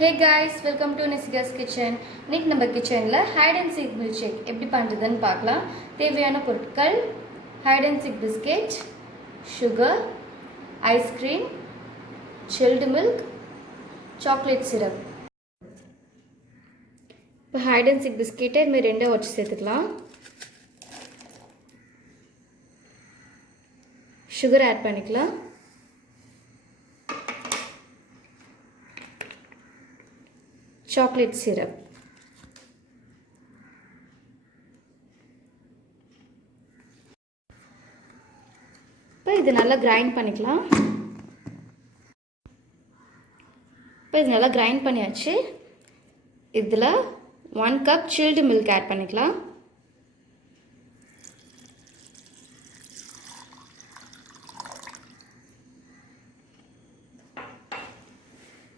Hey guys, welcome to Nesighaas kitchen. இன்னைக்கு நம்ம கிச்சன்ல hide and seek milkshake எப்படி பண்றதுன்னு பார்க்கலாம். தேவையான பொருட்கள் hide and seek biscuit, sugar, ice cream, chilled milk, chocolate syrup. இப்போ hide and seek biscuit இது ரெண்டா வச்சு சேர்த்துக்கலாம். sugar add பண்ணிக்கலாம். chocolate syrup. இப்போ இது நல்லா கிரைண்ட் பண்ணிக்கலாம். இப்போ இது நல்லா கிரைண்ட் பண்ணியாச்சு. இதில் 1 கப் chilled milk ஆட் பண்ணிக்கலாம்.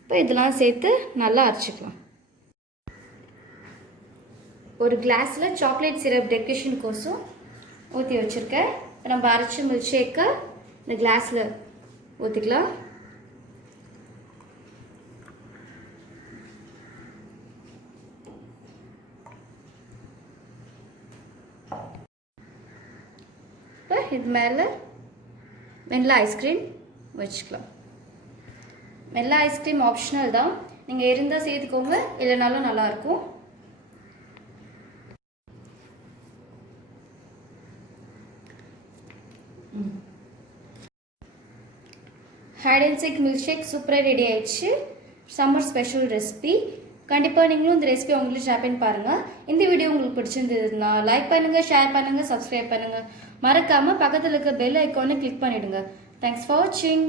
இப்போ இதெல்லாம் சேர்த்து நல்லா அரைச்சிக்கலாம். ஒரு கிளாஸில் சாக்லேட் சிரப் டெக்கரேஷன் கோசம் ஊற்றி வச்சுருக்கேன். நம்ம அரைச்சி மில்க் ஷேக்கை இந்த கிளாஸில் ஊற்றிக்கலாம். இப்போ இது மேலே வெண்ணிலா ஐஸ்கிரீம் வச்சுக்கலாம். வெண்ணிலா ஐஸ்கிரீம் ஆப்ஷனல் தான், நீங்கள் இருந்தால் சேர்த்துக்கோங்க, இல்லைனாலும் நல்லாயிருக்கும். Hide and seek milk shake சூப்பராக ரெடி ஆயிடுச்சு. Summer special recipe. கண்டிப்பாக நீங்களும் இந்த ரெசிபி உங்களுக்கு ஷேர் பண்ணி பாருங்கள். இந்த வீடியோ உங்களுக்கு பிடிச்சிருந்ததுன்னா லைக் பண்ணுங்கள், ஷேர் பண்ணுங்கள், சப்ஸ்கிரைப் பண்ணுங்கள். மறக்காமல் பக்கத்தில் இருக்க பெல் ஐக்கானை கிளிக் பண்ணிவிடுங்க. தேங்க்ஸ் ஃபார் வாட்சிங்.